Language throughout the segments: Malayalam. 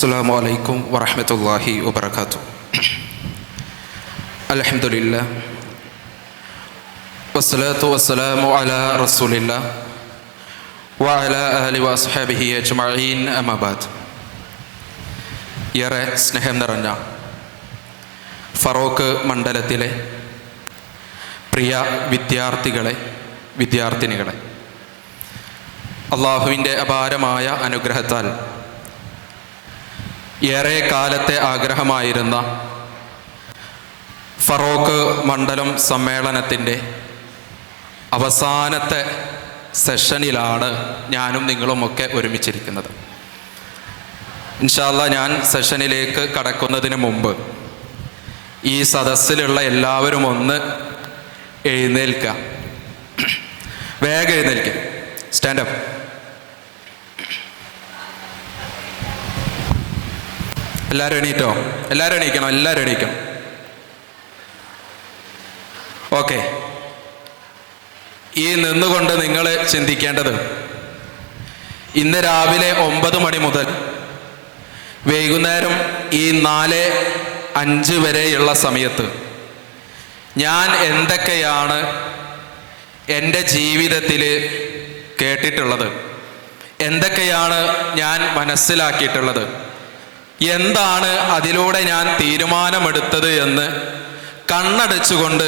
അസ്സലാമു അലൈക്കും വറഹ്മത്തുള്ളാഹി വബറകാതുഹു. അൽഹംദുലില്ലാ വസ്സലാത്തു വസ്സലാമു അലാ റസൂലില്ലാ വഅലാ ആലിഹി വഅസ്ഹാബിഹി അജ്മഈൻ അമ്മാ ബഅദ്. ഏറെ സ്നേഹം നിറഞ്ഞ ഫറോക്ക് മണ്ഡലത്തിലെ പ്രിയ വിദ്യാർത്ഥിനികളെ, അള്ളാഹുവിൻ്റെ അപാരമായ അനുഗ്രഹത്താൽ ഏറെ കാലത്തെ ആഗ്രഹമായിരുന്ന ഫറോക്ക് മണ്ഡലം സമ്മേളനത്തിൻ്റെ അവസാനത്തെ സെഷനിലാണ് ഞാനും നിങ്ങളുമൊക്കെ ഒരുമിച്ചിരിക്കുന്നത്. ഇൻഷാ അല്ലാഹ് ഞാൻ സെഷനിലേക്ക് കടക്കുന്നതിന് മുമ്പ് ഈ സദസ്സിലുള്ള എല്ലാവരും ഒന്ന് എഴുന്നേൽക്കുക. വേഗം എഴുന്നേൽക്കുക. സ്റ്റാൻഡപ്പ്. എല്ലാവരും എണീറ്റോ? എല്ലാവരും എണീക്കണം. ഓക്കെ. ഈ നിന്നുകൊണ്ട് നിങ്ങൾ ചിന്തിക്കേണ്ടത്, ഇന്ന് രാവിലെ 9 മണി മുതൽ വൈകുന്നേരം ഈ 4:05 വരെയുള്ള സമയത്ത് ഞാൻ എന്തൊക്കെയാണ് എൻ്റെ ജീവിതത്തിൽ കേട്ടിട്ടുള്ളത്, എന്തൊക്കെയാണ് ഞാൻ മനസ്സിലാക്കിയിട്ടുള്ളത്, എന്താണ് അതിലൂടെ ഞാൻ തീരുമാനമെടുത്തത് എന്ന് കണ്ണടച്ചുകൊണ്ട്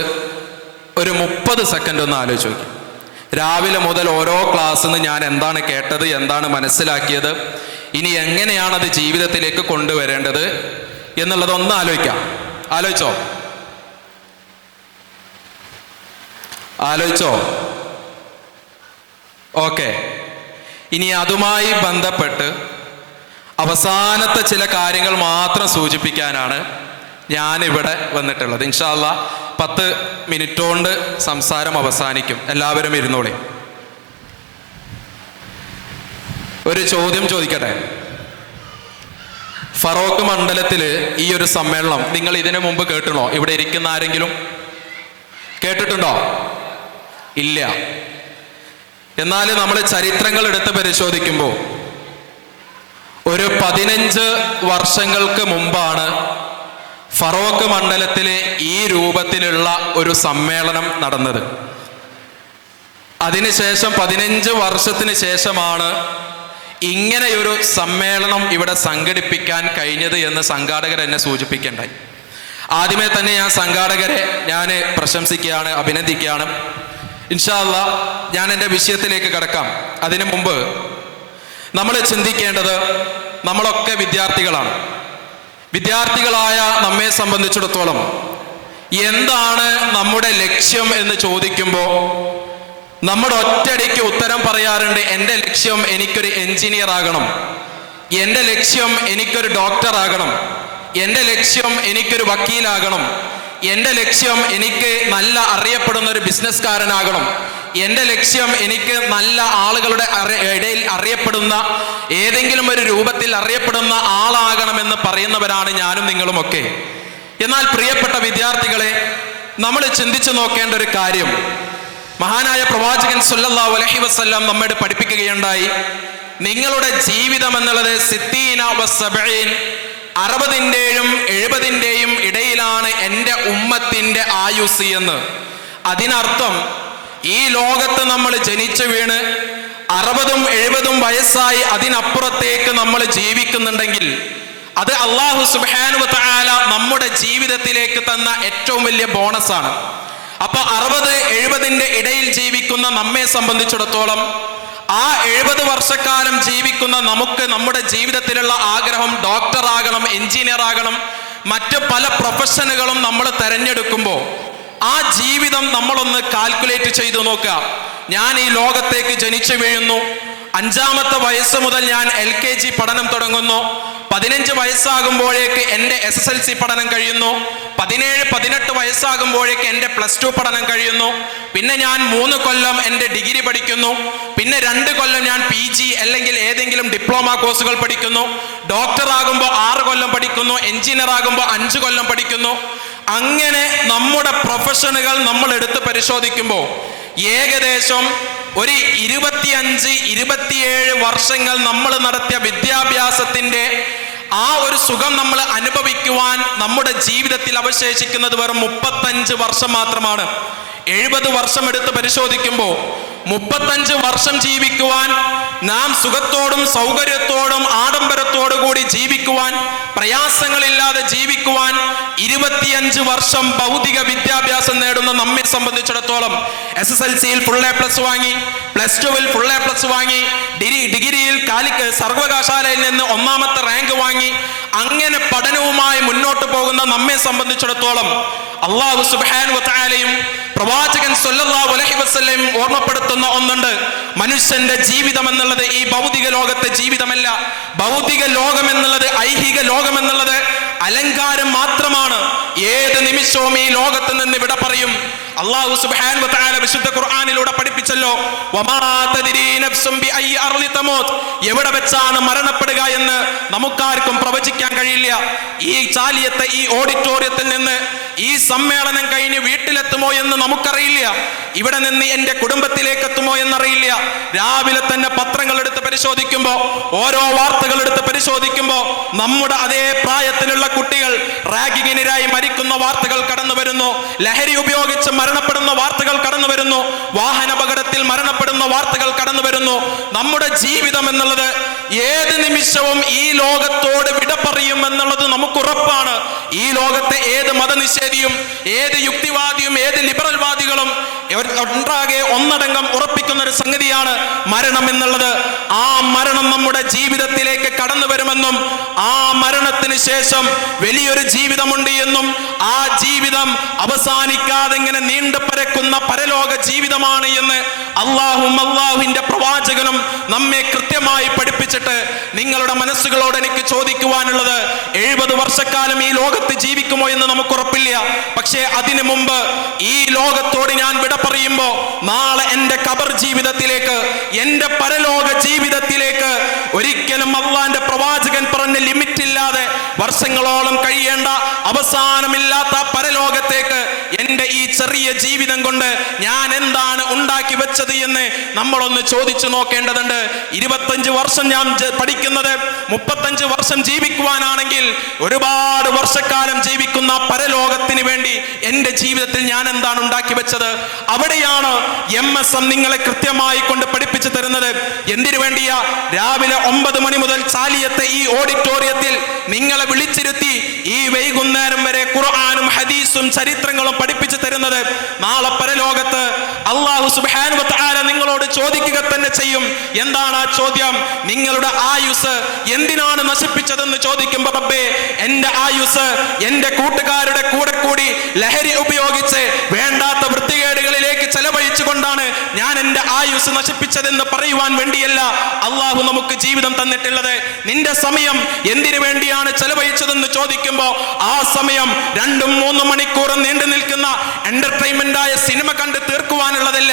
ഒരു 30 സെക്കൻഡ് ഒന്ന് ആലോചിച്ച് നോക്കി. രാവിലെ മുതൽ ഓരോ ക്ലാസ്സിൽ നിന്ന് ഞാൻ എന്താണ് കേട്ടത്, എന്താണ് മനസ്സിലാക്കിയത്, ഇനി എങ്ങനെയാണ് അത് ജീവിതത്തിലേക്ക് കൊണ്ടുവരേണ്ടത് എന്നുള്ളതൊന്ന് ആലോചിക്കാം. ആലോചിച്ചോ? ഓക്കെ. ഇനി അതുമായി ബന്ധപ്പെട്ട് അവസാനത്തെ ചില കാര്യങ്ങൾ മാത്രം സൂചിപ്പിക്കാനാണ് ഞാനിവിടെ വന്നിട്ടുള്ളത്. ഇൻഷാ അല്ലാഹ് 10 മിനിറ്റ് കൊണ്ട് സംസാരം അവസാനിക്കും. എല്ലാവരും ഇരുന്നോളി. ഒരു ചോദ്യം ചോദിക്കട്ടെ. ഫറോക്ക് മണ്ഡലത്തിൽ ഈ ഒരു സമ്മേളനം നിങ്ങൾ ഇതിനു മുമ്പ് കേട്ടിട്ടുണ്ടോ? ഇവിടെ ഇരിക്കുന്ന ആരെങ്കിലും കേട്ടിട്ടുണ്ടോ? ഇല്ല. എന്നാൽ നമ്മൾ ചരിത്രങ്ങൾ എടുത്ത് പരിശോധിക്കുമ്പോൾ ഒരു 15 വർഷങ്ങൾക്ക് മുമ്പാണ് ഫറോക്ക് മണ്ഡലത്തിലെ ഈ രൂപത്തിലുള്ള ഒരു സമ്മേളനം നടന്നത്. അതിനുശേഷം 15 വർഷത്തിന് ശേഷമാണ് ഇങ്ങനെയൊരു സമ്മേളനം ഇവിടെ സംഘടിപ്പിക്കാൻ കഴിഞ്ഞത് എന്ന് സംഘാടകർ എന്നെ സൂചിപ്പിക്കേണ്ടായി. ആദ്യമേ തന്നെ ഞാൻ സംഘാടകരെ പ്രശംസിക്കുകയാണ്, അഭിനന്ദിക്കുകയാണ്. ഇൻഷാ അല്ലാഹ് ഞാൻ എൻ്റെ വിഷയത്തിലേക്ക് കടക്കാം. അതിനു മുമ്പ് നമ്മൾ ചിന്തിക്കേണ്ടത്, നമ്മളൊക്കെ വിദ്യാർത്ഥികളായ നമ്മെ സംബന്ധിച്ചിടത്തോളം എന്താണ് നമ്മുടെ ലക്ഷ്യം എന്ന് ചോദിക്കുമ്പോൾ നമ്മുടെ ഒറ്റയടിക്ക് ഉത്തരം പറയാറുണ്ട്, എൻ്റെ ലക്ഷ്യം എനിക്കൊരു എഞ്ചിനീയർ ആകണം, എൻ്റെ ലക്ഷ്യം എനിക്കൊരു ഡോക്ടർ ആകണം, എൻ്റെ ലക്ഷ്യം എനിക്കൊരു വക്കീലാകണം, എൻ്റെ ലക്ഷ്യം എനിക്ക് നല്ല അറിയപ്പെടുന്ന ഒരു ബിസിനസ്സുകാരനാകണം, എൻ്റെ ലക്ഷ്യം എനിക്ക് നല്ല ആളുകളുടെ ഇടയിൽ അറിയപ്പെടുന്ന ഏതെങ്കിലും ഒരു രൂപത്തിൽ അറിയപ്പെടുന്ന ആളാകണമെന്ന് പറയുന്നവരാണ് ഞാനും നിങ്ങളുമൊക്കെ. എന്നാൽ പ്രിയപ്പെട്ട വിദ്യാർത്ഥികളെ, നമ്മൾ ചിന്തിച്ചു നോക്കേണ്ട ഒരു കാര്യം, മഹാനായ പ്രവാചകൻ സല്ലല്ലാഹു അലൈഹി വസല്ലം നമ്മോട് പഠിപ്പിക്കുകയുണ്ടായി, നിങ്ങളുടെ ജീവിതം എന്നുള്ളത് 60-ന്റെയും 70-ന്റെയും ഇടയിലാണ് എൻ്റെ ഉമ്മത്തിൻ്റെ ആയുസ് എന്ന്. അതിനർത്ഥം ഈ ലോകത്ത് നമ്മൾ ജനിച്ചു വീണ് 60-70 വയസ്സായി അതിനപ്പുറത്തേക്ക് നമ്മൾ ജീവിക്കുന്നുണ്ടെങ്കിൽ അത് അല്ലാഹു സുബ്ഹാനഹു വ തആല നമ്മുടെ ജീവിതത്തിലേക്ക് തന്ന ഏറ്റവും വലിയ ബോണസാണ്. അപ്പൊ 60-70ന്റെ ഇടയിൽ ജീവിക്കുന്ന നമ്മെ സംബന്ധിച്ചിടത്തോളം ആ 70 വർഷക്കാലം ജീവിക്കുന്ന നമുക്ക് നമ്മുടെ ജീവിതത്തിലുള്ള ആഗ്രഹം ഡോക്ടർ ആകണം, എഞ്ചിനീയർ ആകണം, മറ്റ് പല പ്രൊഫഷനുകളും നമ്മൾ തിരഞ്ഞെടുക്കുമ്പോൾ ആ ജീവിതം നമ്മളൊന്ന് കാൽക്കുലേറ്റ് ചെയ്തു നോക്കുക. ഞാൻ ഈ ലോകത്തേക്ക് ജനിച്ചു വീഴുന്നു, 5-ാമത്തെ വയസ്സ് മുതൽ ഞാൻ LKG പഠനം തുടങ്ങുന്നു, 15 വയസ്സാകുമ്പോഴേക്ക് എൻ്റെ SSLC പഠനം കഴിയുന്നു, 17-18 വയസ്സാകുമ്പോഴേക്ക് എൻ്റെ +2 പഠനം കഴിയുന്നു, പിന്നെ ഞാൻ 3 കൊല്ലം എൻ്റെ ഡിഗ്രി പഠിക്കുന്നു, പിന്നെ 2 കൊല്ലം ഞാൻ PG അല്ലെങ്കിൽ ഏതെങ്കിലും ഡിപ്ലോമ കോഴ്സുകൾ പഠിക്കുന്നു, ഡോക്ടർ ആകുമ്പോൾ 6 കൊല്ലം പഠിക്കുന്നു, എഞ്ചിനീയർ ആകുമ്പോൾ 5 കൊല്ലം പഠിക്കുന്നു. അങ്ങനെ നമ്മുടെ പ്രൊഫഷനുകൾ നമ്മൾ എടുത്ത് പരിശോധിക്കുമ്പോൾ ഏകദേശം ഒരു 25-27 വർഷങ്ങൾ നമ്മൾ നടത്തിയ വിദ്യാഭ്യാസത്തിന്റെ ആ ഒരു സുഖം നമ്മൾ അനുഭവിക്കുവാൻ നമ്മുടെ ജീവിതത്തിൽ അവശേഷിക്കുന്നത് വെറും 35 വർഷം മാത്രമാണ്. 70 വർഷം എടുത്ത് പരിശോധിക്കുമ്പോൾ 35 വർഷം ജീവിക്കുവാൻ, നാം സുഖത്തോടും സൗകര്യത്തോടും ആഡംബരത്തോടു കൂടി ജീവിക്കുവാൻ, പ്രയാസങ്ങളില്ലാതെ ജീവിക്കുവാൻ 25 വർഷം ഭൗതിക വിദ്യാഭ്യാസം നേടുന്ന നമ്മെ സംബന്ധിച്ചിടത്തോളം SSLC-യിൽ ഫുൾ A+ വാങ്ങി, +2-ൽ ഫുൾ A+ വാങ്ങി, ഡിഗ്രിയിൽ സർവകലാശാലയിൽ നിന്ന് 1ാമത്തെ റാങ്ക് വാങ്ങി, അങ്ങനെ പഠനവുമായി മുന്നോട്ട് പോകുന്ന നമ്മെ സംബന്ധിച്ചിടത്തോളം അല്ലാഹു സുബ്ഹാനഹു വ തആലയും പ്രവാചകൻ സ്വല്ലല്ലാഹു അലൈഹി വസല്ലം ഓർമ്മപ്പെടുത്തുന്ന ഒന്നുണ്ട്. മനുഷ്യന്റെ ജീവിതം എന്നുള്ളത് ഈ ഭൗതിക ലോകത്തെ ജീവിതമല്ല. ഭൗതിക ലോകം എന്നുള്ളത്, ഐഹിക ലോകം എന്നുള്ളത് അലങ്കാരം മാത്രമാണ്. ഏത് നിമിഷവും ഈ ലോകത്ത് നിന്ന് വിട പറയും. അല്ലാഹു സുബ്ഹാനഹു വ തആല വിശുദ്ധ ഖുർആനിലൂടെ പഠിപ്പിച്ചല്ലോ, വമാ തദ്രീ നഫ്സും ബിഅയ്യി അർളി തമൂത്, എവിടെ വെച്ചാണ് മരണപ്പെടുക എന്ന് നമുക്കാർക്കും പ്രവചിക്കാൻ കഴിയില്ല. ഈ ചാലിയത്തെ, ഈ ഓഡിറ്റോറിയത്തിൽ നിന്ന് ഈ സമ്മേളനം കഴിഞ്ഞ് വീട്ടിലെത്തുമോ എന്ന് നമുക്കറിയില്ല. ഇവിടെ നിന്ന് എന്റെ കുടുംബത്തിലേക്ക് എത്തുമോ എന്നറിയില്ല. രാവിലെ തന്നെ പത്രങ്ങൾ എടുത്ത് പരിശോധിക്കുമ്പോൾ, ഓരോ വാർത്തകൾ എടുത്ത് പരിശോധിക്കുമ്പോൾ നമ്മുടെ അതേ പ്രായത്തിലുള്ള കുട്ടികൾ റാഗിങ്ങിനിരായി മരിക്കുന്ന വാർത്തകൾ കടന്നു വരുന്നു. ലഹരി ഉപയോഗിച്ച് മരണപ്പെടുന്ന വാർത്തകൾ കടന്നു വരുന്നു. വാഹനാപകടത്തിൽ മരണപ്പെടുന്ന വാർത്തകൾ കടന്നു വരുന്നു. നമ്മുടെ ജീവിതം എന്നുള്ളത് ഏത് നിമിഷവും ഈ ലോകത്തോട് വിട പറയും എന്നുള്ളത് നമുക്കുറപ്പാണ്. ഈ ലോകത്തെ ഏത് മതനിഷേധിയും, ഏത് യുക്തിവാദിയും, ഏത് ലിബറൽ വാദികളും ഒന്നാകെ ഒന്നടങ്കം ഉറപ്പിക്കുന്ന ഒരു സംഗതിയാണ് മരണം എന്നുള്ളത്. ആ മരണം നമ്മുടെ ജീവിതത്തിലേക്ക് കടന്നു വരുമെന്നും, ആ മരണത്തിന് ശേഷം വലിയൊരു ജീവിതമുണ്ട് എന്നും, ആ ജീവിതം അവസാനിക്കാതെ ഇങ്ങനെ നീണ്ടു പരക്കുന്ന പരലോക ജീവിതമാണ് എന്ന് അല്ലാഹുവിന്റെ പ്രവാചകനും നമ്മെ കൃത്യമായി പഠിപ്പിച്ചിട്ട്, നിങ്ങളുടെ മനസ്സുകളോട് എനിക്ക് ചോദിക്കുവാനുള്ളത്, 70 വർഷക്കാലം ഈ ലോകത്ത് ജീവിക്കുമോ എന്ന് നമുക്ക് ഉറപ്പില്ല. പക്ഷേ അതിനു മുമ്പ് ഈ ലോകത്തോട് ഞാൻ വിട പറയുമ്പോ, നാളെ എന്റെ ഖബർ ജീവിതത്തിലേക്ക്, എന്റെ പരലോക ജീവിതത്തിലേക്ക് ഒരിക്കലും അല്ലാഹുവിന്റെ പ്രവാചകൻ പറഞ്ഞ ലിമിറ്റ് ഇല്ലാതെ വർഷങ്ങളോളം കഴിയേണ്ട അവസാനമില്ലാത്ത പരലോകത്തേക്ക് എന്റെ ഈ ചെറിയ ജീവിതം കൊണ്ട് ഞാൻ എന്താണ് ഉണ്ടാക്കി വെച്ചത് എന്ന് നമ്മളൊന്ന് ചോദിച്ചു നോക്കേണ്ടതുണ്ട്. 25 വർഷം ഞാൻ പഠിക്കുന്നത് 35 വർഷം ജീവിക്കുവാനാണെങ്കിൽ, ഒരുപാട് വർഷക്കാലം ജീവിക്കുന്ന പരലോകത്തിന് വേണ്ടി എന്റെ ജീവിതത്തിൽ ഞാൻ എന്താണ് ഉണ്ടാക്കി വെച്ചത്? അവിടെയാണ് MSM നിങ്ങളെ കൃത്യമായി കൊണ്ട് പഠിപ്പിച്ചു തരുന്നത്. എന്തിനു വേണ്ടിയാ? രാവിലെ 9 മണി മുതൽ ചാലിയത്തെ ഈ ഓഡിറ്റോറിയത്തിൽ നിങ്ങളെ വിളിച്ചിരുത്തി ഈ വൈകുന്നേരം വരെ ഖുർആനും ഹദീസും ചരിത്രങ്ങളും പഠിപ്പിച്ചു തരുന്നത്. നാളെ പരലോകത്ത് അല്ലാഹു സുബ്ഹാനഹു വ തആല നിങ്ങളോട് ചോദിക്കുക തന്നെ ചെയ്യും. എന്താണ് ആ ചോദ്യം? നിങ്ങളുടെ ആയുസ് എന്തിനാണ് നശിപ്പിച്ചതെന്ന് ചോദിക്കുമ്പോൾ, റബ്ബേ, എന്റെ ആയുസ് എന്റെ കൂട്ടുകാരുടെ കൂടെ കൂടി ലഹരി ഉപയോഗിച്ച് വേണ്ടാത്ത വൃത്തികേടുകളിലേക്ക് ചെലവഴിച്ചുകൊണ്ടാണ് ഞാൻ എന്റെ ആയുസ് നശിപ്പിച്ചതെന്ന് പറയുവാൻ വേണ്ടിയല്ല അല്ലാഹു നമുക്ക് ജീവിതം തന്നിട്ടുള്ളത്. നിന്റെ സമയം എന്തിനു വേണ്ടിയാണ് ചെലവഴിച്ചതെന്ന് ചോദിക്കുമ്പോൾ, ആ സമയം 2-3 മണിക്കൂർ നീണ്ടു നിൽക്കുന്ന എന്റർടൈൻമെന്റ് ആയ സിനിമ കണ്ട് തീർക്കുവാനുള്ളതല്ല.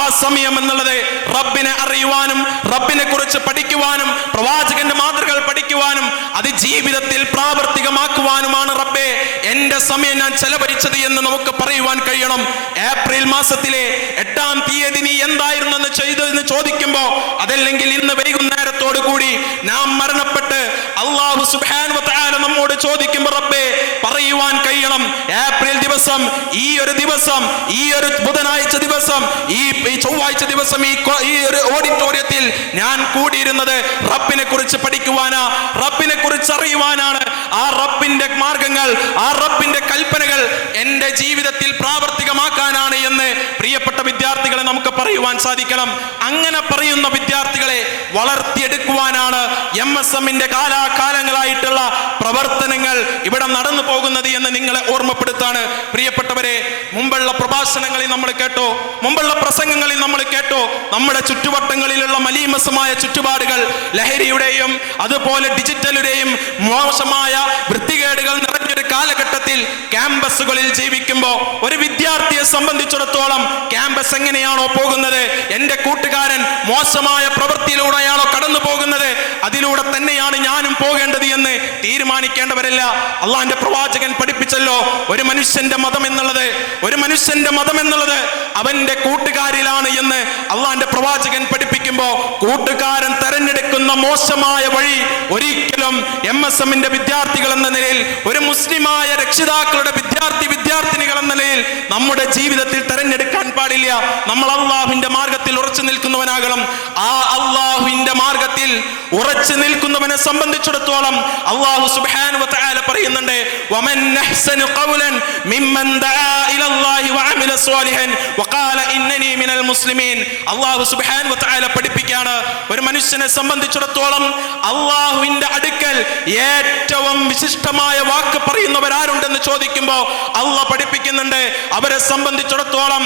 ആ സമയം എന്നുള്ളത് റബ്ബിനെ അറിയുവാനും, റബ്ബിനെ കുറിച്ച് പഠിക്കുവാനും, പ്രവാചകന്റെ മാതൃകകൾ പഠിക്കുവാനും, അത് ജീവിതത്തിൽ പ്രാവർത്തികമാക്കുവാനുമാണ് റബ്ബേ എന്റെ സമയം ഞാൻ ചെലവഴിച്ചത് എന്ന് നമുക്ക് പറയുവാൻ കഴിയണം. ഏപ്രിൽ മാസത്തിലെ 8-ാം തീയതി നീ എന്തായിരുന്നെന്ന് ചെയ്തതെന്ന് ചോദിക്കുമ്പോ, അതല്ലെങ്കിൽ ഇന്ന് വൈകുന്നേരത്തോടു കൂടി നാം മരണപ്പെട്ട് അല്ലാഹു സുബ്ഹാനഹു വ തആല നമ്മോട് ചോദിക്കുമ്പോൾ റബ്ബേ പറയുവാൻ കഴിയണം, ഏപ്രിൽ ദിവസം, ഈ ഒരു ദിവസം, ഈ ഒരു ബുധനാഴ്ച ദിവസം, ഈ ചൊവ്വാഴ്ച ദിവസം ഈ ഒരു ഓഡിറ്റോറിയത്തിൽ ഞാൻ കൂടിയിരുന്നത് റബ്ബിനെ കുറിച്ച് പഠിക്കുവാനാ, റബ്ബിനെ കുറിച്ച് അറിയുവാനാണ്. ആ റബ്ബിന്റെ മാർഗങ്ങൾ, ആ റബ്ബിന്റെ കൽപ്പനകൾ എന്റെ ജീവിതത്തിൽ പ്രാവർത്തികമാക്കാനാണ് എന്ന് പ്രിയപ്പെട്ട വിദ്യാർത്ഥികളെ നമുക്ക് പറയുവാൻ സാധിക്കണം. അങ്ങനെ പറയുന്ന വിദ്യാർത്ഥികളെ വളർത്തിയെടുക്കുവാനാണ് MSMന്റെ കാലാകാലങ്ങളായിട്ടുള്ള പ്രവർത്തനങ്ങൾ ഇവിടെ നടന്നു പോകുന്നത് എന്ന് നിങ്ങളെ ഓർമ്മപ്പെടുത്താണ്. പ്രിയപ്പെട്ടവരെ, മുമ്പുള്ള പ്രഭാഷണങ്ങളിൽ നമ്മൾ കേട്ടോ, മുമ്പുള്ള പ്രസംഗങ്ങളിൽ നമ്മൾ കേട്ടോ, നമ്മുടെ ചുറ്റുവട്ടങ്ങളിലുള്ള മലീമസമായ ചുറ്റുപാടുകൾ, ലഹരിയുടെയും അതുപോലെ ഡിജിറ്റലുടെയും മോശമായ വൃത്തികേടുകൾ നിറഞ്ഞൊരു കാലഘട്ടത്തിൽ ക്യാമ്പസുകളിൽ ജീവിക്കുമ്പോൾ ഒരു വിദ്യാർത്ഥിയെ സംബന്ധിച്ചിടത്തോളം ക്യാമ്പസ് എങ്ങനെയാണോ പോകുന്നത്, എന്റെ കൂട്ടുകാരൻ മോശമായ പ്രവൃത്തിയിലൂടെയാണോ കടന്നു പോകുന്നത്, അതിലൂടെ തന്നെയാണ് ഞാനും പോകേണ്ടത് എന്ന് തീരുമാനിക്കേണ്ടവരല്ല. അള്ളാഹിന്റെ പ്രവാചകൻ പഠിപ്പിച്ചല്ലോ, ഒരു മനുഷ്യന്റെ മതം എന്നുള്ളത് അവന്റെ കൂട്ടുകാരിലാണ് എന്ന് അള്ളാന്റെ പ്രവാചകൻ പഠിപ്പിക്കുമ്പോ കൂട്ടുകാരൻ തെരഞ്ഞെടുക്കുന്ന മോശമായ വഴി ഒരിക്കലും MSMന്റെ വിദ്യാർത്ഥികൾ എന്ന നിലയിൽ, ഒരു മുസ്ലിമായ രക്ഷിതാക്കളുടെ വിദ്യാർത്ഥിനികൾ എന്ന നിലയിൽ നമ്മുടെ ജീവിതത്തിൽ തെരഞ്ഞെടുക്കാൻ പാടില്ല. നമ്മൾ അള്ളാഹുവിന്റെ മാർഗത്തിൽ ഉറച്ചു നിൽക്കുന്നവനാകണം. ആ അള്ളാഹുവിന്റെ മാർഗത്തിൽ ഉറച്ചു നിൽക്കുന്നവനെ സംബന്ധിച്ചിടത്തോളം അള്ളാഹു സുബ്ഹാനഹു വ തആല പറയുന്നുണ്ട്, വമൻ അഹ്സനു ഖൗലൻ മിമ്മൻ ദആ ഇലല്ലാഹി വഅമില സ്വാലിഹൻ വഖാല ഇന്നനി മിനൽ മുസ്ലിമീൻ. അള്ളാഹു സുബ്ഹാനഹു വ തആല പഠിപ്പിക്കുകയാണ്, ഒരു മനുഷ്യനെ സംബന്ധിച്ചിടത്തോളം അള്ളാഹുവിന്റെ അടുക്കൽ ഏറ്റവും വിശിഷ്ടമായ വാക്ക് പറയുന്നവരാരുണ്ടെന്ന് ചോദിക്കുമ്പോൾ അള്ളാഹ് പഠിപ്പിക്കുന്നുണ്ട്, അവരെ സംബന്ധിച്ചിടത്തോളം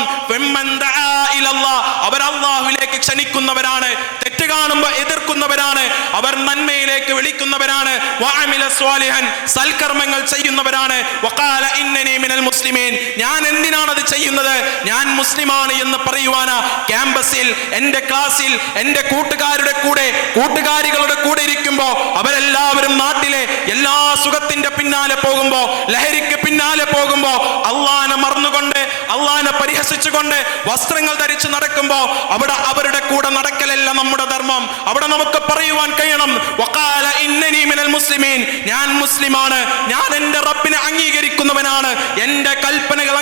അവർ അള്ളാഹുവിലേക്ക് ക്ഷണിക്കുന്നവരാണ്, തെറ്റ് കാണുമ്പോൾ എതിർക്കുന്നവരാണ്, അവർ നന്മയിലേക്ക് വിളിക്കുന്നവരാണ്, വഅമില സ്വാലിഹൻ സൽക്കർമ്മങ്ങൾ ചെയ്യുന്നവരാണ്, വഖാല ഇന്നനി മിനൽ മുസ്ലിമീൻ ഞാൻ എന്തിനാണ് അത് ചെയ്യുന്നത്, ഞാൻ മുസ്ലിമാണ് എന്ന് പറയുവാനാ ക്യാമ്പസിൽ, എന്റെ ക്ലാസ്സിൽ, എന്റെ കൂട്ടുകാരികളുടെ കൂടെ ഇരിക്കുമ്പോ അവരെല്ലാവരും നാട്ടിലെ എല്ലാ സുഖത്തിന്റെ പിന്നാലെ പോകുമ്പോ, ലഹരിക്ക് പിന്നാലെ പോകുമ്പോ, അള്ളാനെ മറന്നുകൊണ്ട് അള്ളാനെ പരിഹസിച്ചുകൊണ്ട് വസ്ത്രങ്ങൾ ധരിച്ച് നടക്കുമ്പോ അവിടെ അവരുടെ കൂടെ നടക്കലല്ല നമ്മുടെ ധർമ്മം. അവിടെ നമുക്ക് പറയുവാൻ കഴിയണം, വഖാല ഇന്നനി മിനൽ മുസ്ലിമീൻ ഞാൻ മുസ്ലിമാണ്, ഞാൻ എന്റെ റബ്ബിനെ അംഗീകരിക്കുന്നവനാണ്, എന്റെ കൽപ്പനകൾ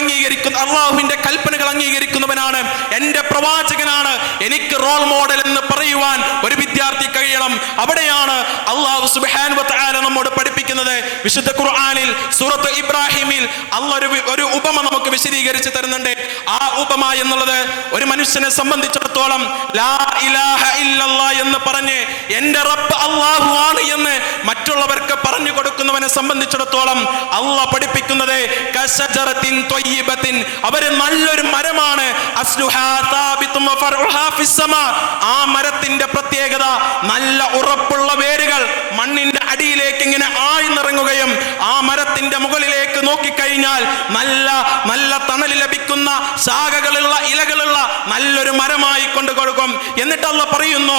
അള്ളാഹുവിന്റെ കൽപ്പനകൾ അംഗീകരിക്കുന്നവനാണ്, എന്റെ പ്രവാചകനാണ് എനിക്ക് റോൾ മോഡൽ എന്ന് പറയുവാൻ ഒരു വിദ്യാർത്ഥി കഴിയണം. അവിടെയാണ് അള്ളാഹു സുബ്ഹാനഹു വ തആല നമ്മോട് പഠിപ്പിക്കുന്നത്. വിശുദ്ധ ഖുർആനിൽ സൂറത്ത് ഇബ്രാഹിമിൽ അല്ലാഹു ഒരു ഉപമ നമുക്ക് വിശദീകരിച്ച് തരുന്നുണ്ട്. ആ ഉപമ എന്നുള്ളത് ഒരു മനുഷ്യനെ സംബന്ധിച്ചിടത്തോളം ലാ ഇലാഹ ഇല്ലല്ലാഹ് എന്ന് പറഞ്ഞ് എന്റെ റബ്ബ് അല്ലാഹു ആണ് എന്ന് മറ്റുള്ളവർക്ക് പറഞ്ഞു കൊടുക്കുന്നവനെ സംബന്ധിച്ചിടത്തോളം അല്ലാഹ് പഠിപ്പിക്കുന്നത് കശജറത്തിൻ ത്വയ്യിബത്തിൻ, അവര് നല്ലൊരു മരമാണ്, അസ്ലുഹാ താബിത്തും വഫർഉഹാ ഫിസ്സമാ, ആ മരത്തിന്റെ പ്രത്യേകത നല്ല ഉറപ്പുള്ള വേരുകൾ മണ്ണിന്റെ അടിയിലേക്ക് ഇങ്ങനെ ആഴ്ന്നിറങ്ങുകയും ആ മരത്തിന്റെ മുകളിലേക്ക് നോക്കിക്കഴിഞ്ഞാൽ നല്ല തണൽ ലഭിക്കുന്ന ശാഖകളുള്ള ഇലകളുള്ള നല്ലൊരു മരമായി കൊണ്ടു കൊടുക്കും. എന്നിട്ട് അല്ലാഹ് പറയുന്നു,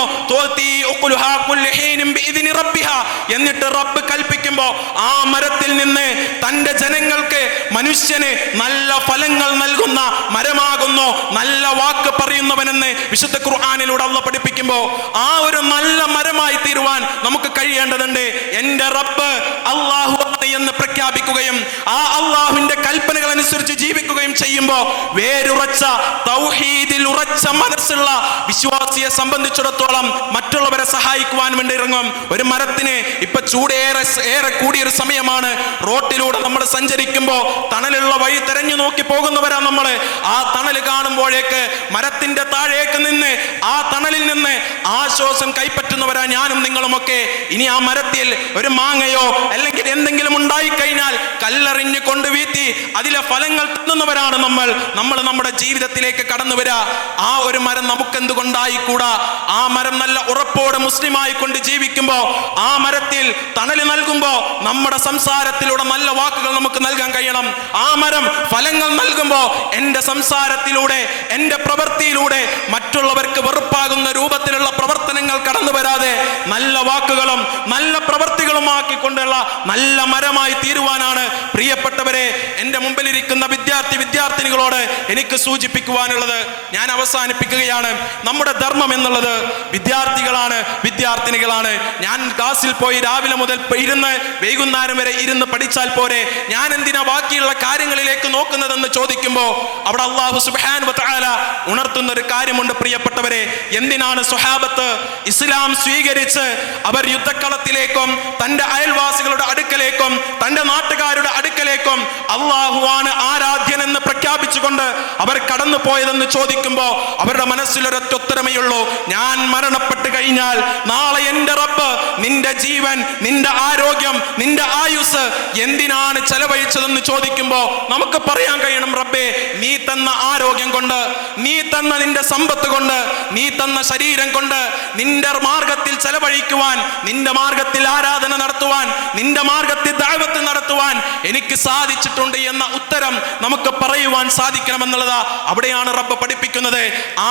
എന്നിട്ട് റബ്ബ് കൽപ്പിക്കുമ്പോ ആ മരത്തിൽ നിന്ന് തന്റെ ജനങ്ങൾക്ക്, മനുഷ്യന് നല്ല ഫലങ്ങൾ നൽകുന്ന മരമാകുന്നു നല്ല വാക്ക് പറയുന്നവനെന്ന് വിശുദ്ധ ഖുർആനിലൂടെ അല്ലാഹ് പഠിപ്പിക്കുമ്പോ ആ ഒരു നല്ല മരമായി തീരുവാൻ നമുക്ക് കഴിയേണ്ടതുണ്ട്. എന്റെ റബ്ബ് അല്ലാഹു എന്ന് പ്രഖ്യാപിക്കുകയും ആ അള്ളാഹുവിന്റെ കൽപ്പനകൾ അനുസരിച്ച് ജീവിക്കുകയും ചെയ്യുമ്പോൾ വേരുറച്ച തൗഹീദിൽ ഉറച്ച മനസ്സുള്ള വിശ്വാസിയെ സംബന്ധിച്ചിടത്തോളം മറ്റുള്ളവരെ സഹായിക്കുവാൻ വേണ്ടി ഇറങ്ങും. ഒരു മരത്തിന് ഇപ്പൊ ചൂടേറെ കൂടിയൊരു സമയമാണ്. റോട്ടിലൂടെ നമ്മൾ സഞ്ചരിക്കുമ്പോൾ തണലുള്ള വഴി തെരഞ്ഞു നോക്കി പോകുന്നവരാ നമ്മൾ. ആ തണൽ കാണുമ്പോഴേക്ക് മരത്തിന്റെ താഴേക്ക് നിന്ന് ആ തണലിൽ നിന്ന് ആശ്വാസം കൈപ്പറ്റുന്നവരാ ഞാനും നിങ്ങളുമൊക്കെ. ഇനി ആ മരത്തിൽ ഒരു മാങ്ങയോ അല്ലെങ്കിൽ എന്തെങ്കിലും ഉണ്ടായി കഴിഞ്ഞാൽ കല്ലെറിഞ്ഞ് കൊണ്ട് വീഴ്ത്തി അതിലെ ഫലങ്ങൾ തിന്നുന്നവരാണ് നമ്മൾ നമ്മുടെ ജീവിതത്തിലേക്ക് കടന്നു വരിക. ആ ഒരു മരം നമുക്ക് എന്തുകൊണ്ടായിക്കൂടാ? ആ മരം നല്ല ഉറപ്പോടെ മുസ്ലിമായി കൊണ്ട് ജീവിക്കുമ്പോ, ആ മരത്തിൽ തണല് നൽകുമ്പോ നമ്മുടെ സംസാരത്തിലൂടെ നല്ല വാക്കുകൾ നമുക്ക് നൽകാൻ കഴിയണം. ആ മരം ഫലങ്ങൾ നൽകുമ്പോ എന്റെ സംസാരത്തിലൂടെ എന്റെ പ്രവൃത്തിയിലൂടെ മറ്റുള്ളവർക്ക് വെറുപ്പാകുന്ന രൂപത്തിലുള്ള പ്രവർത്തനങ്ങൾ കടന്നു വരാതെ നല്ല വാക്കുകളും നല്ല പ്രവൃത്തികളുമാക്കിക്കൊണ്ടുള്ള നല്ല മരമായി തീരുവാനാണ് പ്രിയപ്പെട്ടവരെ എന്റെ മുമ്പിലിരിക്കുന്ന വിദ്യാർത്ഥിനികളോട് എനിക്ക് സൂചിപ്പിക്കുവാനുള്ളത്. ഞാൻ അവസാനിപ്പിക്കുകയാണ്. നമ്മുടെ ധർമ്മം എന്നുള്ളത് വിദ്യാർത്ഥിനികളാണ്. ഞാൻ ക്ലാസ്സിൽ പോയി രാവിലെ മുതൽ ഇരുന്ന് വൈകുന്നേരം വരെ ഇരുന്ന് പഠിച്ചാൽ പോരെ, ഞാൻ എന്തിനാ ബാക്കിയുള്ള കാര്യങ്ങളിലേക്ക് നോക്കുന്നതെന്ന് ചോദിക്കുമ്പോൾ അവിടെ അല്ലാഹു സുബ്ഹാനഹു വ തആല ഉണർത്തുന്ന ഒരു കാര്യമുണ്ട് പ്രിയപ്പെട്ടവരെ. എന്തിനാണ് സ്വഹാബത്ത് ഇസ്ലാം സ്വീകരിച്ച് അവർ യുദ്ധക്കളത്തിലേക്കും തന്റെ അയൽവാസികളുടെ അടുക്കലേക്കും തന്റെ നാട്ടുകാരുടെ അടുക്കലേക്കും അല്ലാഹുവാണ് ആരാധ്യൻ എന്ന് പ്രഖ്യാപിച്ചുകൊണ്ട് അവർ കടന്നു പോയതെന്ന് ചോദിക്കുമ്പോൾ അവരുടെ മനസ്സിലൊരൊറ്റ ഉത്തരമേ ഉള്ളൂ, ഞാൻ മരണപ്പെട്ട് കഴിഞ്ഞാൽ നാളെ എന്റെ റബ്ബ് നിന്റെ ജീവൻ, നിന്റെ ആരോഗ്യം, നിന്റെ ആയുസ് എന്തിനാണ് ചെലവഴിച്ചതെന്ന് ചോദിക്കുമ്പോൾ നമുക്ക് പറയാൻ കഴിയണം, റബ്ബേ നീ തന്ന ആരോഗ്യം കൊണ്ട്, നീ തന്ന നിന്റെ സമ്പത്ത് കൊണ്ട്, നീ തന്ന ശരീരം കൊണ്ട് നിന്റെ മാർഗത്തിൽ ചെലവഴിക്കുവാൻ, നിന്റെ മാർഗത്തിൽ ആരാധന നടത്തുവാൻ, നിന്റെ മാർഗത്തിൽ നടത്തി ദഅവത്ത് നടത്തുവാൻ എനിക്ക് സാധിച്ചിട്ടുണ്ട് എന്ന ഉത്തരം നമുക്ക് പറയുവാൻ സാധിക്കണമെന്നുള്ളതാ. അവിടെയാണ് റബ്ബ് പഠിപ്പിക്കുന്നത്,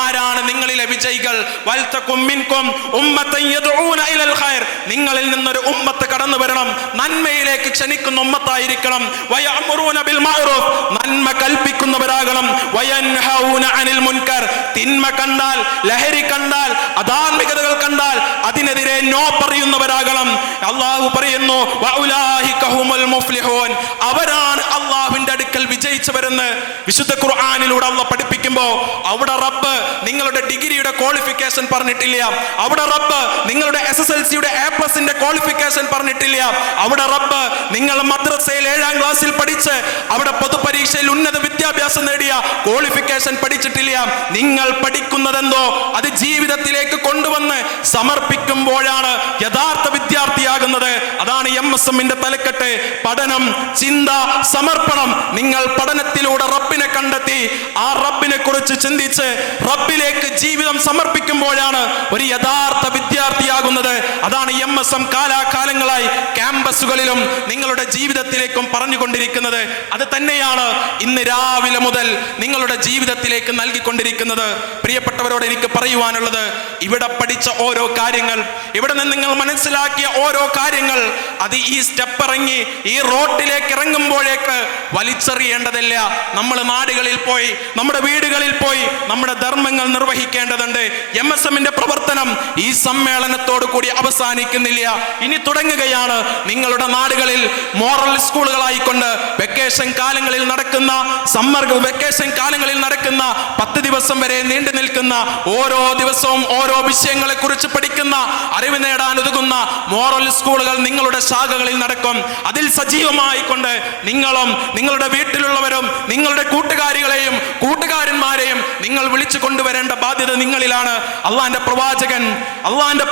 ആരാണ് നിങ്ങളിലെ വിജയികൾ? വൽതകും മിൻകും ഉമ്മത്തൻ യദ്ഊന ഇലൽ ഖൈർ, നിങ്ങളിൽ നിന്നൊരു ഉമ്മത്ത് കടന്നു വരണം, നന്മയിലേക്ക് ക്ഷണിക്കുന്ന ഉമ്മത്തായിരിക്കണം. വയഅമുറൂന ബിൽ മഅറൂഫ്, നന്മ കൽപ്പിക്കുന്നവരാകണം. വയൻഹൗന അനിൽ മുൻകർ, തിന്മ കണ്ടാൽ, ലഹരി കണ്ടാൽ, അധാർമികതകൾ കണ്ടാൽ അതിനെതിരെ നോ പറയുന്നവരാകണം. അല്ലാഹു പറയുന്നു വഉലാഹിക ഹുമുൽ മുഫ്ലിഹൂൻ, അവരാണ് അല്ലാഹുവിന്റെ അടുക്കൽ വിജയിച്ചവരെന്ന് വിശുദ്ധ ഖുർആനിലൂടെ അല്ലാഹു പഠിപ്പിക്കുമ്പോൾ അവിടെ റബ്ബ് നിങ്ങളുടെ ഡിഗ്രിയുടെ ക്വാളിഫിക്കേഷൻ പറഞ്ഞിട്ടില്ല. അവിടെ റബ്ബ് നിങ്ങളുടെ SSLCയുടെ A+ന്റെ ക്വാളിഫിക്കേഷൻ പറഞ്ഞിട്ടില്ല. അവിടെ റബ്ബ് നിങ്ങൾ മദ്രസയിൽ 7ാം ക്ലാസ്സിൽ പഠിച്ച് അവിടെ പൊതുപരീക്ഷയിൽ ഉന്നത വിദ്യാഭ്യാസം നേടിയ ക്വാളിഫിക്കേഷൻ പഠിച്ചിട്ടില്ല. നിങ്ങൾ പഠിക്കുന്നതെന്തോ അത് ജീവിതത്തിലേക്ക് കൊണ്ടുവന്ന് സമർപ്പിക്കുമ്പോഴാണ് യഥാർത്ഥ വിദ്യാർത്ഥിയാകുന്നത്. അതാണ് MSMന്റെ തലക്കെട്ട്. പഠനം, ചിന്ത, സമർപ്പണം. നിങ്ങൾ പഠനത്തിലൂടെ റബ്ബിനെ കണ്ടെത്തി ആ റബ്ബിനെ കുറിച്ച് ചിന്തിച്ച് റബ്ബിലേക്ക് ജീവിതം സമർപ്പിക്കുമ്പോഴാണ് ഒരു യഥാർത്ഥ വിദ്യാർത്ഥിയാകുന്നത്. അതാണ് MSM കാലാകാലങ്ങളായി ക്യാമ്പസുകളിലും നിങ്ങളുടെ ജീവിതത്തിലേക്കും പറഞ്ഞുകൊണ്ടിരിക്കുന്നത്. അത് തന്നെയാണ് ഇന്ന് രാവിലെ മുതൽ നിങ്ങളുടെ ജീവിതത്തിലേക്ക് നൽകിക്കൊണ്ടിരിക്കുന്നത്. പ്രിയപ്പെട്ടവരോട് എനിക്ക് പറയുവാനുള്ളത്, ഇവിടെ പഠിച്ച ഓരോ കാര്യങ്ങൾ, ഇവിടെ നിന്ന് നിങ്ങൾ മനസ്സിലാക്കിയ ഓരോ കാര്യങ്ങൾ, അത് ഈ സ്റ്റെപ്പ് ഇറങ്ങി ഈ റോഡിലേക്ക് ഇറങ്ങുമ്പോഴേക്ക് വലിച്ചെറിയേണ്ടതില്ല. നമ്മൾ നാടുകളിൽ പോയി, നമ്മുടെ വീടുകളിൽ പോയി നമ്മുടെ ധർമ്മങ്ങൾ നിർവഹിക്കേണ്ടതുണ്ട്. MSMന്റെ പ്രവർത്തനം ഈ സമ്മേളനത്തോടു കൂടി അവസാനിക്കുന്നില്ല, ഇനി തുടങ്ങുകയാണ്. നിങ്ങളുടെ നാടുകളിൽ മോറൽ സ്കൂളുകളായിക്കൊണ്ട് വെക്കേഷൻ കാലങ്ങളിൽ നടക്കുന്ന, സമ്മർ വെക്കേഷൻ കാലങ്ങളിൽ നടക്കുന്ന 10 ദിവസം വരെ നീണ്ടു നിൽക്കുന്ന, ഓരോ ദിവസവും ഓരോ വിഷയങ്ങളെ കുറിച്ച് പഠിക്കുന്ന, അറിവ് നേടാൻ ഒതുങ്ങുന്ന മോറൽ സ്കൂളുകൾ നിങ്ങളുടെ ശാഖകളിൽ നടക്കും. അതിൽ സജീവമായിക്കൊണ്ട് നിങ്ങളും നിങ്ങളുടെ വീട്ടിലുള്ളവരും നിങ്ങളുടെ കൂട്ടുകാരികളെയും കൂട്ടുകാരന്മാരെയും നിങ്ങൾ വിളിച്ചു കൊണ്ടുവരേണ്ട ബാധ്യത നിങ്ങളിലാണ്. അള്ളാന്റെ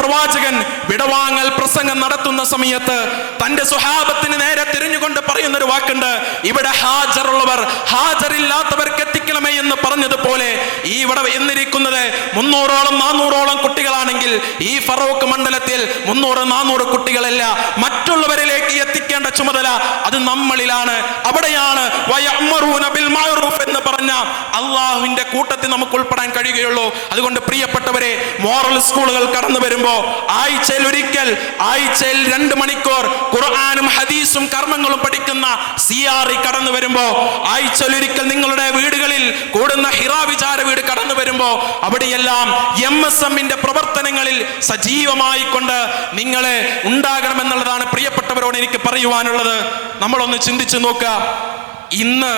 പ്രവാചകൻ വിടവാങ്ങൽ പ്രസംഗം നടത്തുന്ന സമയത്ത് തന്റെ സ്വഹാബത്തിന് നേരെ തിരിഞ്ഞുകൊണ്ട് പറയുന്ന ഒരു വാക്കുണ്ട്, ഇവിടെ ഹാജറുള്ളവർ ഹാജറില്ലാത്തവർക്ക് എത്തിക്കണമേ എന്ന് പറഞ്ഞതുപോലെ ഈ ഇവിടെ എന്നിരിക്കുന്നത് 300ഓളം 400ഓളം കുട്ടികളാണെങ്കിൽ ഈ ഫറൂഖ് മണ്ഡലത്തിൽ 300-400 കുട്ടികളല്ല, മറ്റുള്ളവരിലേക്ക് എത്തിക്കേണ്ട ചുമതല അത് നമ്മളിലാണ്. അവിടെയാണ് വയഅമുറൂന ബിൽ മഅറൂഫ് എന്ന് പറഞ്ഞ അള്ളാഹുവിന്റെ കൂട്ടത്തിൽ നമുക്ക് ഉൾപ്പെടാൻ കഴിയുകയുള്ളൂ. അതുകൊണ്ട് പ്രിയപ്പെട്ടവരെ, മോറൽ സ്കൂളുകൾ കടന്നു വരുമ്പോ ആഴ്ചയിൽ ഒരിക്കൽ, ആഴ്ചയിൽ 2 മണിക്കൂർ ഖുർആനും ഹദീസും കർമ്മങ്ങളും പഠിക്കുന്ന CRE കടന്നു വരുമ്പോ, ആഴ്ചയിൽ ഒരിക്കൽ നിങ്ങളുടെ വീടുകളിൽ കൂടുന്ന ഹിറാ വിചാര വീട് കടന്നു വരുമ്പോ, അവിടെയെല്ലാം MSMന്റെ പ്രവർത്തനങ്ങളിൽ സജീവമായി കൊണ്ട് നിങ്ങളെ ഉണ്ടാകണമെന്നുള്ളതാണ് പ്രിയപ്പെട്ടവരോട് എനിക്ക് പറയുവാനുള്ളത്. നമ്മളൊന്ന് ചിന്തിച്ചു നോക്കുക. ഇന്ന്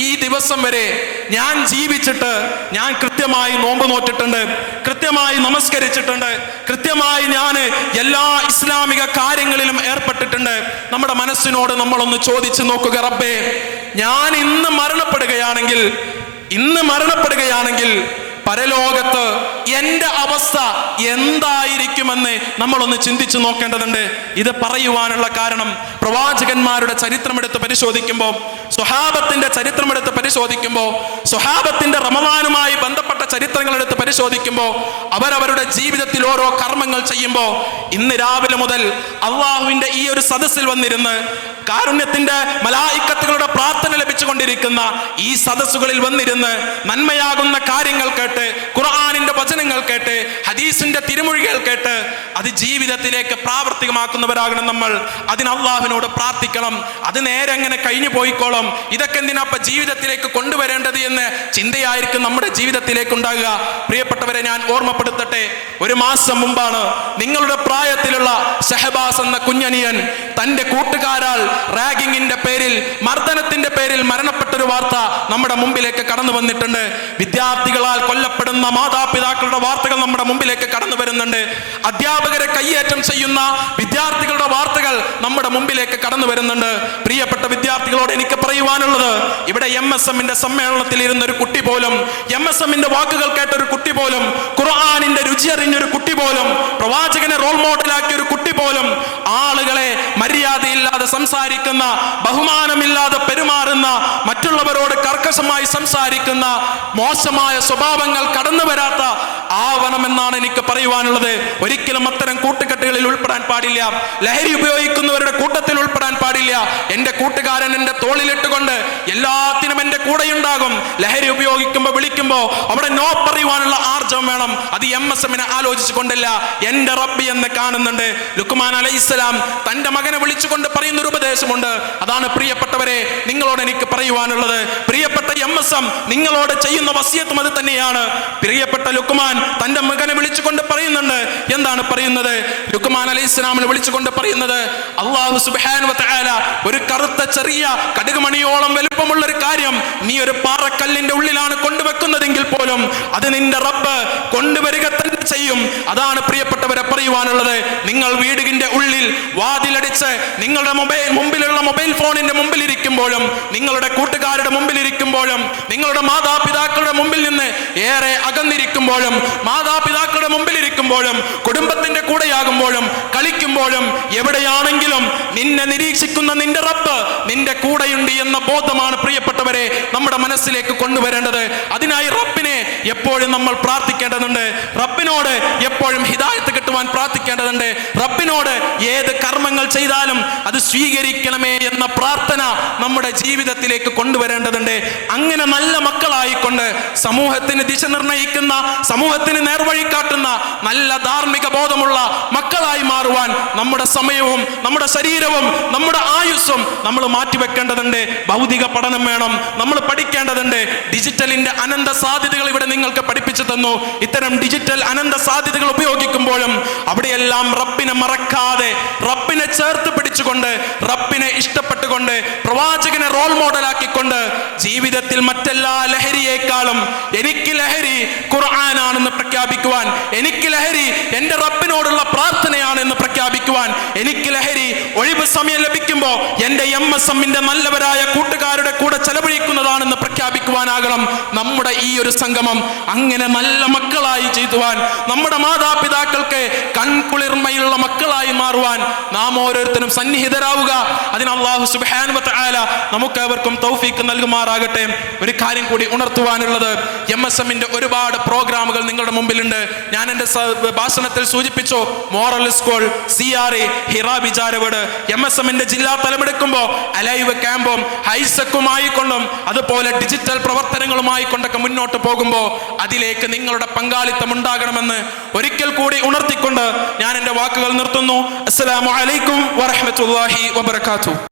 ഈ ദിവസം വരെ ഞാൻ ജീവിച്ചിട്ട് ഞാൻ കൃത്യമായി നോമ്പ് നോറ്റിട്ടുണ്ട്, കൃത്യമായി നമസ്കരിച്ചിട്ടുണ്ട്, കൃത്യമായി ഞാൻ എല്ലാ ഇസ്ലാമിക കാര്യങ്ങളിലും ഏർപ്പെട്ടിട്ടുണ്ട്. നമ്മുടെ മനസ്സിനോട് നമ്മളൊന്ന് ചോദിച്ചു നോക്കുക, റബ്ബേ, ഞാൻ ഇന്ന് മരണപ്പെടുകയാണെങ്കിൽ പരലോകത്ത് എൻ്റെ അവസ്ഥ എന്തായിരിക്കുമെന്ന് നമ്മളൊന്ന് ചിന്തിച്ചു നോക്കേണ്ടതുണ്ട്. ഇത് പറയുവാനുള്ള കാരണം പ്രവാചകന്മാരുടെ ചരിത്രമെടുത്ത് പരിശോധിക്കുമ്പോൾ, സ്വഹാബത്തിന്റെ ചരിത്രമെടുത്ത് പരിശോധിക്കുമ്പോൾ, സ്വഹാബത്തിന്റെ റമദാനുമായി ബന്ധപ്പെട്ട ചരിത്രങ്ങൾ എടുത്ത് പരിശോധിക്കുമ്പോൾ, അവരവരുടെ ജീവിതത്തിൽ ഓരോ കർമ്മങ്ങൾ ചെയ്യുമ്പോൾ, ഇന്ന് രാവിലെ മുതൽ അള്ളാഹുവിന്റെ ഈ ഒരു സദസ്സിൽ വന്നിരുന്ന് കാരുണ്യത്തിന്റെ മലായിക്കത്തുകളുടെ പ്രാർത്ഥന ലഭിച്ചുകൊണ്ടിരിക്കുന്ന ഈ സദസ്സുകളിൽ വന്നിരുന്ന് നന്മയാകുന്ന കാര്യങ്ങൾ കേട്ട്, ഖുർആനിന്റെ വചനങ്ങൾ കേട്ട്, ഹദീസിന്റെ തിരുമൊഴികൾ കേട്ട് അത് ജീവിതത്തിലേക്ക് പ്രാവർത്തികമാക്കുന്നവരാകണം നമ്മൾ. അതിന് അള്ളാഹുവിനോട് പ്രാർത്ഥിക്കണം. അത് നേരെ അങ്ങനെ കഴിഞ്ഞു പോയിക്കോളും, ഇതൊക്കെ എന്തിനാ ജീവിതത്തിലേക്ക് കൊണ്ടുവരേണ്ടത് എന്ന് ചിന്തയായിരിക്കും നമ്മുടെ ജീവിതത്തിലേക്ക് ഉണ്ടാകുക. പ്രിയപ്പെട്ടവരെ, ഞാൻ ഓർമ്മപ്പെടുത്തട്ടെ, 1 മാസം മുമ്പാണ് നിങ്ങളുടെ പ്രായത്തിലുള്ള ഷഹബാസ് എന്ന കുഞ്ഞനിയൻ തന്റെ കൂട്ടുകാരാൽ റാഗിങ്ങിന്റെ പേരിൽ, മർദ്ദനത്തിന്റെ പേരിൽ മരണപ്പെട്ടൊരു വാർത്ത നമ്മുടെ മുമ്പിലേക്ക് കടന്നു വന്നിട്ടുണ്ട്. വിദ്യാർത്ഥികളാൽ കൊല്ലപ്പെടുന്ന മാതാപിതാക്കളുടെ വാർത്തകൾ നമ്മുടെ മുമ്പിലേക്ക് കടന്നു വരുന്നുണ്ട്. അധ്യാപകരെ കയ്യേറ്റം ചെയ്യുന്ന വിദ്യാർത്ഥികളുടെ വാർത്തകൾ നമ്മുടെ മുമ്പിലേക്ക് കടന്നു വരുന്നുണ്ട്. പ്രിയപ്പെട്ട വിദ്യാർത്ഥികളോട് എനിക്ക് പറയുവാനുള്ളത്, ഇവിടെ MSMന്റെ സമ്മേളനത്തിൽ ഇരുന്ന ഒരു കുട്ടി പോലും, MSMന്റെ വാക്കുകൾ കേട്ട ഒരു കുട്ടി പോലും, ഖുർആനിന്റെ രുചി അറിഞ്ഞൊരു കുട്ടി പോലും, പ്രവാചകനെ റോൾ മോഡലാക്കിയ ഒരു കുട്ടി പോലും, ആളുകളെ മര്യാദയില്ലാതെ സംസാരിക്കുന്ന, ബഹുമാനമില്ലാതെ പെരുമാറുന്ന, മറ്റുള്ളവരോട് കർക്കശമായി സംസാരിക്കുന്ന മോശമായ സ്വഭാവങ്ങൾ കടന്നു വരാത്ത ആവണമെന്നാണ് എനിക്ക് പറയുവാനുള്ളത്. ഒരിക്കലും അത്തരം കൂട്ടുകെട്ടുകളിൽ ഉൾപ്പെടാൻ പാടില്ല. ലഹരി ഉപയോഗിക്കുന്നവരുടെ കൂട്ടത്തിൽ ഉൾപ്പെടാൻ പാടില്ല. പാടില്ല. എൻ്റെ കൂട്ടുകാരൻ എൻ്റെ തോളിലിട്ടുകൊണ്ട് എല്ലാത്തിനും എൻ്റെ കൂടെയുണ്ടാകും. ലഹരി ഉപയോഗിക്കുമ്പോൾ വിളിക്കുമ്പോൾ അവിടെ നോ പറയുവാനുള്ള ആർജവം വേണം. അത് MSMനെ ആലോചിച്ചു കൊണ്ടല്ല, എൻ്റെ റബ്ബി എന്ന് കാണുന്നുണ്ട്. ലുക്മാൻ അലൈഹിസ്സലാം തൻ്റെ മകനെ വിളിച്ചുകൊണ്ട് പറയുന്ന ഒരു ഉപദേശമുണ്ട്. അതാണ് പ്രിയപ്പെട്ടവരെ നിങ്ങളോട് എനിക്ക് പറയുവാനുള്ളത്. പ്രിയപ്പെട്ട MSM നിങ്ങളോട് ചെയ്യുന്ന വസിയത്തും അത് തന്നെയാണ്. പ്രിയപ്പെട്ട ലുക്മാൻ തൻ്റെ മകനെ വിളിച്ചുകൊണ്ട് പറയുന്നുണ്ട്. എന്താണ് പറയുന്നത്? ലുക്മാൻ അലൈഹിസ്സലാമിനെ വിളിച്ചുകൊണ്ട് പറയുന്നത്, അല്ലാഹു സുബ്ഹാനഹു വ തആല ഒരു കറുത്ത ചെറിയ കടുകുമണിയോളം വലുപ്പമുള്ള ഒരു കാര്യം നീ ഒരു പാറക്കല്ലിന്റെ ഉള്ളിലാണ് കൊണ്ടുവെക്കുന്നതെങ്കിൽ പോലും അത് നിന്റെ റബ്ബ് കൊണ്ടുവരിക തന്നെ ചെയ്യും. അതാണ് പ്രിയപ്പെട്ടവരെ പറയുവാനുള്ളത്. നിങ്ങൾ വീടിന്റെ ഉള്ളിൽ വാതിലടിച്ച് നിങ്ങളുടെ മുമ്പിലുള്ള മൊബൈൽ ഫോണിന്റെ മുമ്പിൽ ഇരിക്കുമ്പോഴും, നിങ്ങളുടെ കൂട്ടുകാരുടെ മുമ്പിൽ ഇരിക്കുമ്പോഴും, നിങ്ങളുടെ മാതാപിതാക്കളുടെ മുമ്പിൽ നിന്ന് ഏറെ അകന്നിരിക്കുമ്പോഴും, മാതാപിതാക്കളുടെ മുമ്പിൽ ഇരിക്കുമ്പോഴും, കുടുംബത്തിന്റെ കൂടെയാകുമ്പോഴും, കളിക്കുമ്പോഴും, എവിടെയാണെങ്കിലും നിന്നെ നിരീക്ഷിക്കുന്ന നിന്റെ റബ്ബ് നിന്റെ കൂടെയുണ്ട് എന്ന ബോധമാണ് പ്രിയപ്പെട്ടവരെ നമ്മുടെ മനസ്സിലേക്ക് കൊണ്ടുവരേണ്ടത്. അതിനായി റബ്ബിനെ എപ്പോഴും നമ്മൾ പ്രാർത്ഥിക്കേണ്ടതുണ്ട്. റബ്ബിനോട് എപ്പോഴും ഹിദായത്ത് കിട്ടുവാൻ പ്രാർത്ഥിക്കേണ്ടതുണ്ട്. റബ്ബിനോട് ഏത് കർമ്മങ്ങൾ ചെയ്താലും അത് സ്വീകരിക്കണമേ എന്ന പ്രാർത്ഥന നമ്മുടെ ജീവിതത്തിലേക്ക് കൊണ്ടുവരേണ്ടതുണ്ട്. അങ്ങനെ നല്ല മക്കളായിക്കൊണ്ട് സമൂഹത്തിന് ദിശ നിർണ്ണയിക്കുന്ന, സമൂഹത്തിന് നേർവഴി കാട്ടുന്ന നല്ല ധാർമ്മിക ബോധമുള്ള മക്കളായി മാറുവാൻ നമ്മുടെ സമയവും നമ്മുടെ ശരീരവും നമ്മുടെ ആയുസ്സും നമ്മൾ മാറ്റിവെക്കേണ്ടതുണ്ട്. ഭൗതിക പഠനം വേണം, നമ്മൾ പഠിക്കേണ്ടതുണ്ട്. ഡിജിറ്റലിന്റെ അനന്ത സാധ്യതകൾ ഇവിടെ നിങ്ങൾക്ക് പഠിപ്പിച്ചു തന്നു. ഇത്തരം ഡിജിറ്റൽ അനന്ത സാധ്യതകൾ ഉപയോഗിക്കുമ്പോഴും അവിടെയെല്ലാം റബ്ബിനെ മറക്കാതെ, റബ്ബിനെ ചേർത്ത് പിടിച്ചുകൊണ്ട്, റബ്ബിനെ ഇഷ്ടപ്പെട്ടുകൊണ്ട്, പ്രവാചകനെ റോൾ മോഡലാക്കിക്കൊണ്ട് ജീവിതത്തിൽ മറ്റെല്ലാ ലഹരിയേക്കാളും എനിക്ക് ലഹരി ഖുർആനാണെന്ന് പ്രഖ്യാപിക്കുവാൻ, എനിക്ക് ലഹരി എൻ്റെ റബ്ബിനോടുള്ള പ്രാർത്ഥനയാണെന്ന് പ്രഖ്യാപിക്കുവാൻ, എനിക്ക് ലഹരി ഒഴിവ് സമയം ലഭിക്കുമ്പോൾ എൻ്റെ MSMന്റെ നല്ലവരായ കൂട്ടുകാരുടെ കൂടെ ചെലവഴിക്കുന്നതാണെന്ന് പ്രഖ്യാപിക്കുവാനാകണം നമ്മുടെ ഈ ഒരു സംഗമം. അങ്ങനെ നല്ല മക്കളായി ചെയ്യുവാൻ, നമ്മുടെ മാതാപിതാക്കൾക്ക് കൺകുളിർമയുള്ള മക്കളായി മാറുവാൻ നാം ഓരോരുത്തരും സന്നിഹിതരാവുക. അതിന് അല്ലാഹു സുബ്ഹാനഹു വ തആല നമുക്ക് അവർക്കും തൗഫീഖ് നൽകുമാറാകട്ടെ. ഒരു കാര്യം കൂടി ഉണർത്തുവാനുള്ളത്, MSMന്റെ ഒരുപാട് പ്രോഗ്രാമുകൾ നിങ്ങളുടെ മുമ്പിലുണ്ട്. ഞാൻ എൻ്റെ ഭാഷണത്തിൽ സൂചിപ്പിച്ചു. മോറൽ സ്കൂൾ, CRE, ഹിറ വിചാരവട്, MSMന്റെ ജില്ലാ തലമെടുക്കുമ്പോൾ അലൈവ് ക്യാമ്പും ഹൈസെക്കുമായി കൊണ്ടും അതുപോലെ ഡിജിറ്റൽ പ്രവർത്തനങ്ങളുമായി കൊണ്ടൊക്കെ മുന്നോട്ട് പോകുമ്പോൾ അതിലേക്ക് നിങ്ങളുടെ പങ്കാളിത്തം ഉണ്ടാകണമെന്ന് ഒരിക്കൽ കൂടി ഉണർത്തിക്കൊണ്ട് ഞാൻ എൻ്റെ വാക്കുകൾ നിർത്തുന്നു. അസ്സലാമു അലൈക്കും വറഹ്മത്തുള്ളാഹി വബറകാതുഹു.